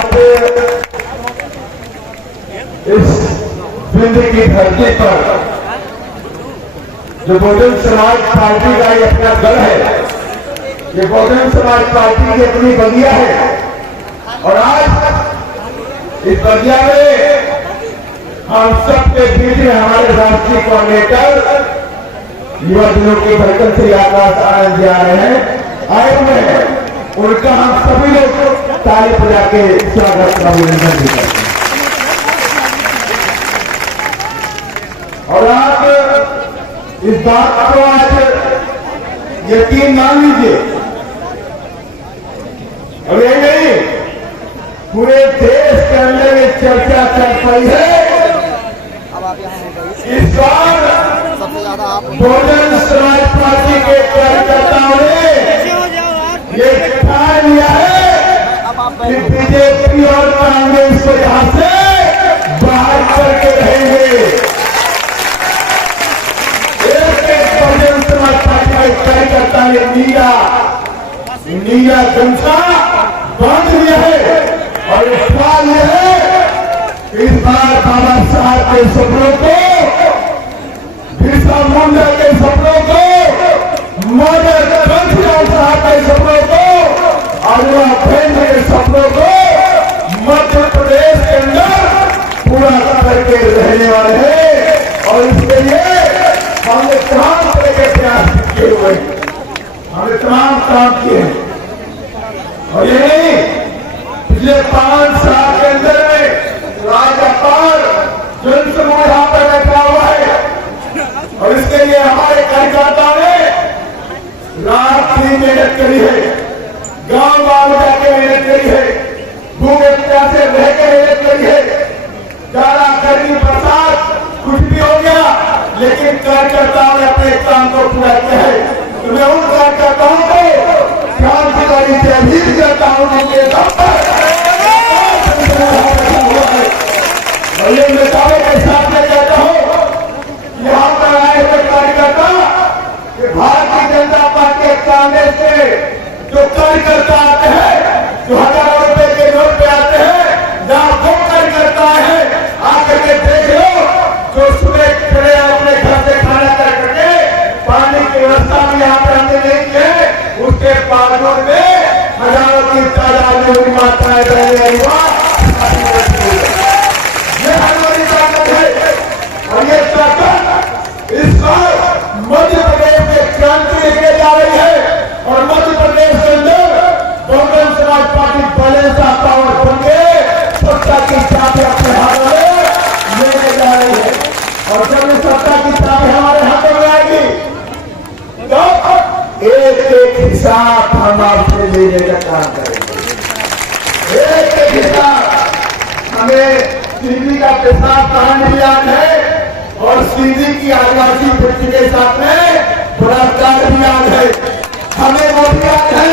आज इस सिंध की धरती पर जो बहुजन समाज पार्टी का ये अपना दल है, ये बहुजन समाज पार्टी की अपनी बगिया है। और आज इस बगिया में हम सबके बीच में हमारे राष्ट्रीय कोऑर्डिनेटर युवा दिनों की धड़कन से आकाश आनंद जी आ रहे हैं, आए हुए हैं। उनका हम सभी लोग ताली बजा के स्वागत का अभिनंदन भी करते हैं। और आप इस बात को आज यकीन मान लीजिए, और ये नहीं पूरे देश के अंदर ये चर्चा चल रही है। इस बार बहुजन समाज पार्टी के कार्यकर्ताओं ने ये ठान लिया है कि बीजेपी और कांग्रेस को यहां से बाहर करके रहेंगे। एक बहुजन समाज पार्टी के कार्यकर्ता ने नीला गमछा बांध लिया है और इस बार यह है, इस बार बाबा साहब के सपनों को, बिरसा मुंडा के सपनों को, मदर कंठिया साहब के सपनों को, अरुणा बहन के सपनों को मध्य प्रदेश के अंदर पूरा करके रहने वाले हैं। और इसके लिए हमने तमाम तरह के प्रयास किए हुए, हमने तमाम काम किए हैं। और ये नहीं, पिछले 5 साल के अंदर में राज्यपाल जनसमूह यहां पर बैठा हुआ है और इसके लिए हमारे कार्यकर्ताओं ने रात दिन मेहनत करी है, गांव गांव जाके मेहनत करी है, भूखे प्यासे रह के मेहनत करी है। जाड़ा गर्मी बरसात कुछ भी हो गया, लेकिन कार्यकर्ताओं ने अपने काम को पूरा किया है। तो मैं उन कार्यकर्ताओं को क्रांतिकारी से अभी करता हूं उनके दम पर। और ये मैं दावे के साथ में कहता हूं, यहां पर आए हुए कार्यकर्ता कि भारतीय जनता पार्टी कांग्रेस के जो कार्यकर्ता आते हैं, जो हजारों रुपए के नोट पे आते हैं, जहां वो कार्यकर्ता है आकर के देख लो, जो सुबह खड़े अपने घर से खाना करके पानी की व्यवस्था भी यहाँ पर हमने नहीं की है, उसके बावजूद में हजारों की तादाद में उनकी मात्राएं रहने हुआ हमारी ताकत है। और ये ताकत इस बार मध्य प्रदेश में क्रांति लेके जा रही है और मध्य प्रदेश के अंदर बहुजन समाज पार्टी पहले सा पावर बन के सत्ता की चाबी अपने हाथों में लेके जा रही है। और जब इस सत्ता की चाबी हमारे हाथों में आएगी तो एक हिसाब हम आपसे लेने का काम करेंगे। एक हिसाब हमें सिंधी का पेशाब कहानी भी याद है और सिंधी की आदिवासी वृत्ति के साथ में बलात्कार भी याद है। हमें वो भी याद है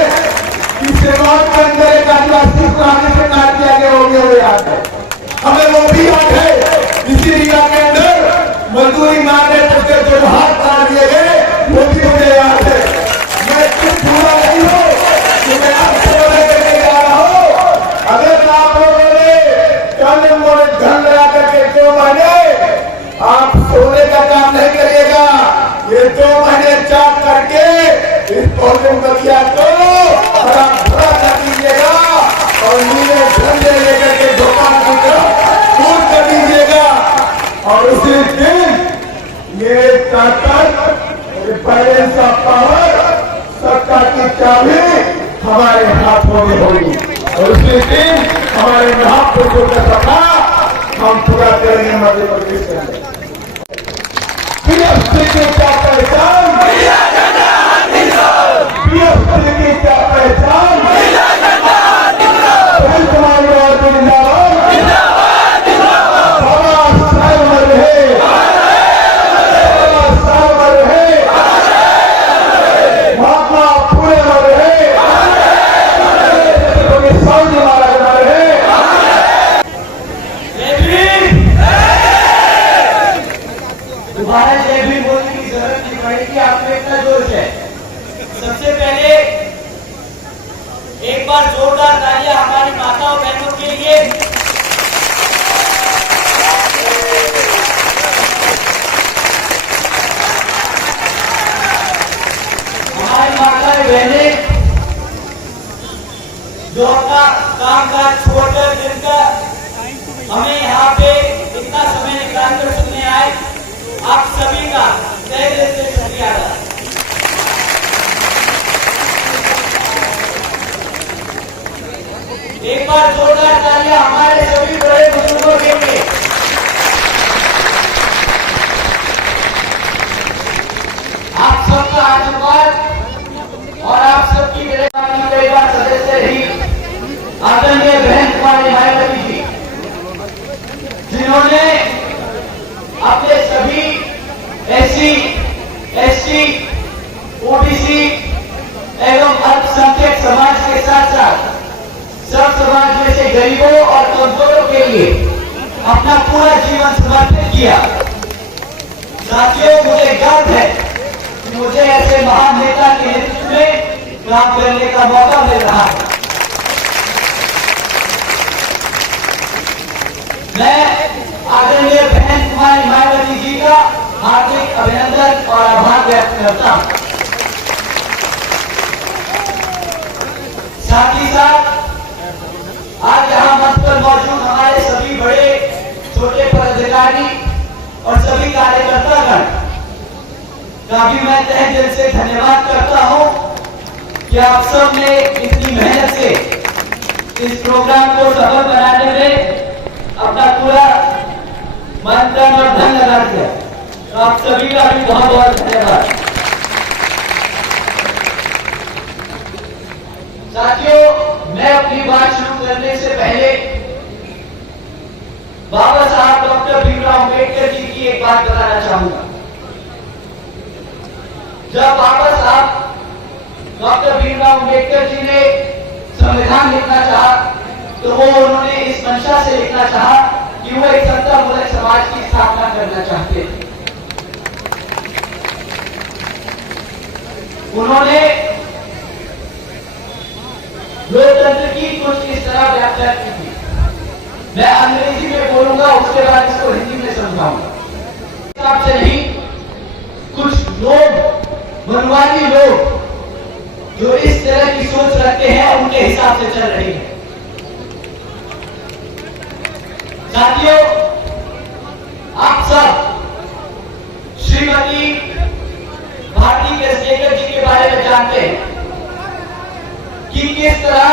कि सेवाओं के अंदर एक आदिवासी पुराने से काट दिया गया, हो गया वो याद है। हमें वो भी याद है इसी रीगा के अंदर मजदूरी मांगने पड़ते जो हाथ काट दिए गए, वो भी मुझे याद है। मैं कुछ भूला नहीं हूँ कि मैं आपसे करके जा रहा हूँ। अगर आप लोगों ने धन लगा करके 2 महीने आप सोने का काम नहीं करिएगा, ये 2 महीने चाप करके इस बहुजन बगिया को भरा कर दीजिएगा और नीले झंडे लेकर के दुकान की तरफ दूर कर दीजिएगा। और उसी दिन ये ताकत, बैलेंस ऑफ पावर, सत्ता की चाबी हमारे हाथों में होगी और उसी दिन हमारे महापुरुषों का सपना हम पूरा करेंगे मध्य प्रदेश के अंदर। बीएसपी की क्या पहचान, बीएसपी की क्या पहचान, कुमारी और बाबा साहब मर रहे, बाबा साहब मर रहे, महात्मा फूले मर रहे, स्वामी महाराज मर रहे। दोबारा जय भी बोलने की जरूरत नहीं पड़ेगी, आप में इतना जोश है। सबसे पहले कीजिए। हमारी माताएं बहनें जो अपना काम काज छोड़कर मिलकर हमें यहाँ पे इतना समय निकाल कर सुनने आए, आप सभी का तहे दिल से शुक्रिया अदा। एक बार जोरदार तालियां हमारे सभी बड़े बुजुर्गों के लिए। आप सबका आशीर्वाद और आप सबकी मेहरबानी कई बार सदस्य रही आदरणीय बहन कुमारी मायावती जी, जिन्होंने अपने सभी एससी, एसटी, ओबीसी एवं अल्पसंख्यक समाज के साथ साथ सब समाज में से गरीबों और कमजोरों के लिए अपना पूरा जीवन समर्पित किया। साथियों, मुझे गर्व है कि मुझे ऐसे महान नेता के नेतृत्व में काम करने का मौका मिल रहा है। मैं आदरणीय बहन कुमारी मायावती जी का हार्दिक अभिनंदन और आभार व्यक्त करता हूं। साथ ही साथ आज यहाँ मंच पर मौजूद हमारे सभी बड़े छोटे पदाधिकारी और सभी कार्यकर्तागण का भी मैं तहे दिल से धन्यवाद करता हूँ कि आप सब ने इतनी मेहनत से इस प्रोग्राम को सफल बनाने में अपना पूरा मन तन और धन लगा दिया। तो आप सभी का भी बहुत बहुत धन्यवाद। साथियों, मैं अपनी बात शुरू करने से पहले बाबा साहब डॉक्टर भीमराव अम्बेडकर जी की एक बात बताना चाहूंगा। जब बाबा साहब डॉक्टर भीमराव अम्बेडकर जी ने संविधान लिखना चाहा तो वो उन्होंने इस मंशा से लिखना चाहा कि वो एक सत्ता मूलक समाज की स्थापना करना चाहते थे। उन्होंने लोकतंत्र की कुछ इस तरह व्याख्या की थी। मैं अंग्रेजी में बोलूंगा, उसके बाद इसको हिंदी में समझाऊंगा। हिसाब से नहीं, कुछ लोग, मनवादी लोग जो इस तरह की सोच रखते हैं, उनके हिसाब से चल रही है। साथियों, आप सब श्रीमती भारती केसरेकर जी के बारे में जानते हैं कि किस तरह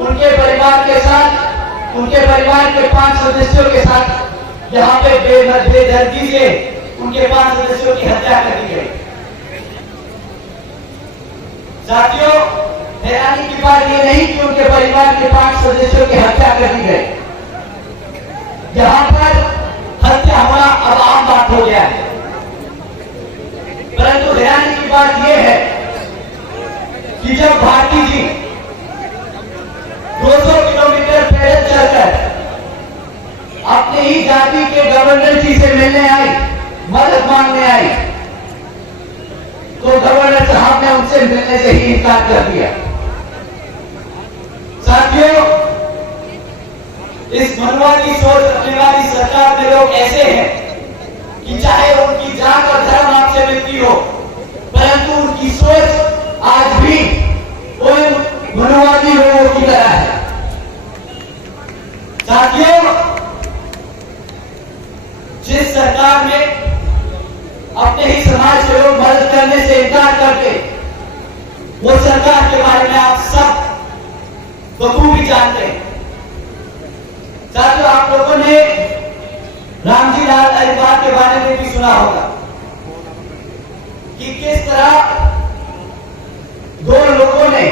उनके परिवार के साथ, उनके परिवार के 5 सदस्यों के साथ यहाँ पे बेदर्दी से उनके 5 सदस्यों की हत्या कर दी गई। साथियों, हैरानी की बात यह नहीं कि उनके परिवार के 5 सदस्यों की हत्या कर दी गई। यहाँ पर हत्या होना अब आम बात हो गया है, परंतु हैरानी की बात यह है कि जब भारती जी 200 किलोमीटर पैदल चलकर अपने ही जाति के गवर्नर जी से मिलने आई, मदद मांगने आई, तो गवर्नर साहब ने उनसे मिलने से ही इनकार कर दिया। साथियों, इस मनवादी सोच रखने वाली सरकार में लोग ऐसे हैं कि चाहे उनकी जात और धर्म आपसे मिलती हो, परंतु उनकी सोच आज भी उन मनवादी लोगों की तरह है। साथियों, जिस सरकार में अपने ही समाज के लोग मदद करने से इनकार करते, वो सरकार के बारे में आप सब बखूबी जानते हैं। साथियों, आप लोगों ने रामजी लाल अहिरवार के बारे में भी सुना होगा कि किस तरह दो लोगों ने,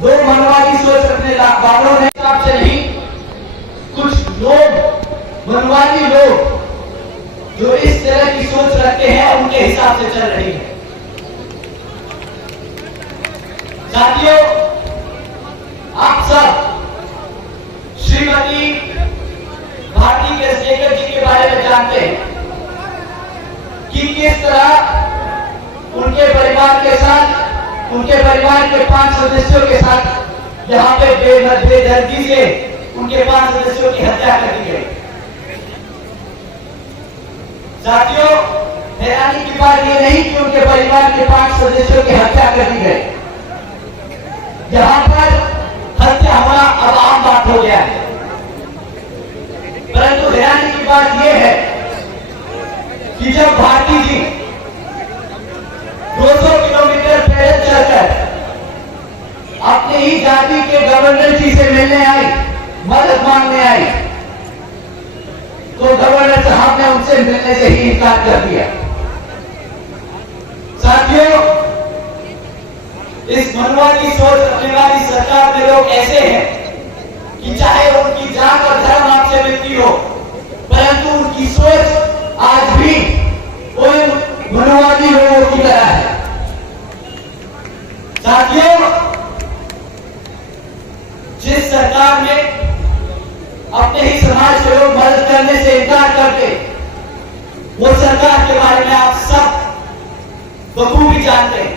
दो मनवादी सोच रखने वालों ने, हिसाब से नहीं, कुछ लोग, मनवादी लोग जो इस तरह की सोच रखते हैं, उनके हिसाब से चल रही है। साथियों, आप सब श्रीमती भारती केसरेकर जी के बारे में जानते हैं कि किस तरह उनके परिवार के साथ, उनके परिवार के 5 सदस्यों के साथ जहां पे बेदर्दी से उनके 5 सदस्यों की हत्या कर दी गई। साथियों, हैरानी की बात यह नहीं कि उनके परिवार के 5 सदस्यों की हत्या कर दी गई, जहां पर हत्या होना अब आम बात हो गया है। परंतु हैरानी की बात यह है कि जब भारती जी 200 किलोमीटर पैदल चलकर अपने ही जाति के गवर्नर जी से मिलने आई, मदद मांगने आई, तो गवर्नर साहब ने उनसे मिलने से ही इनकार कर दिया। साथियों, इस मनुवादी सोच रखने वाली सरकार में लोग ऐसे हैं कि चाहे उनकी जात और धर्म आपसे मिलती हो, परंतु उनकी सोच आज भी उन मनुवादी लोगों की तरह है। साथियों, जिस सरकार में अपने ही समाज के लोग मदद करने से इनकार करते, वो सरकार के बारे में आप सब बखूबी जानते हैं।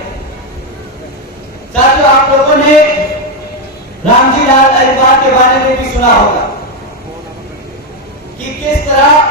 साथियों, आप लोगों ने रामजी लाल अहिरवार के बारे में भी सुना होगा कि किस तरह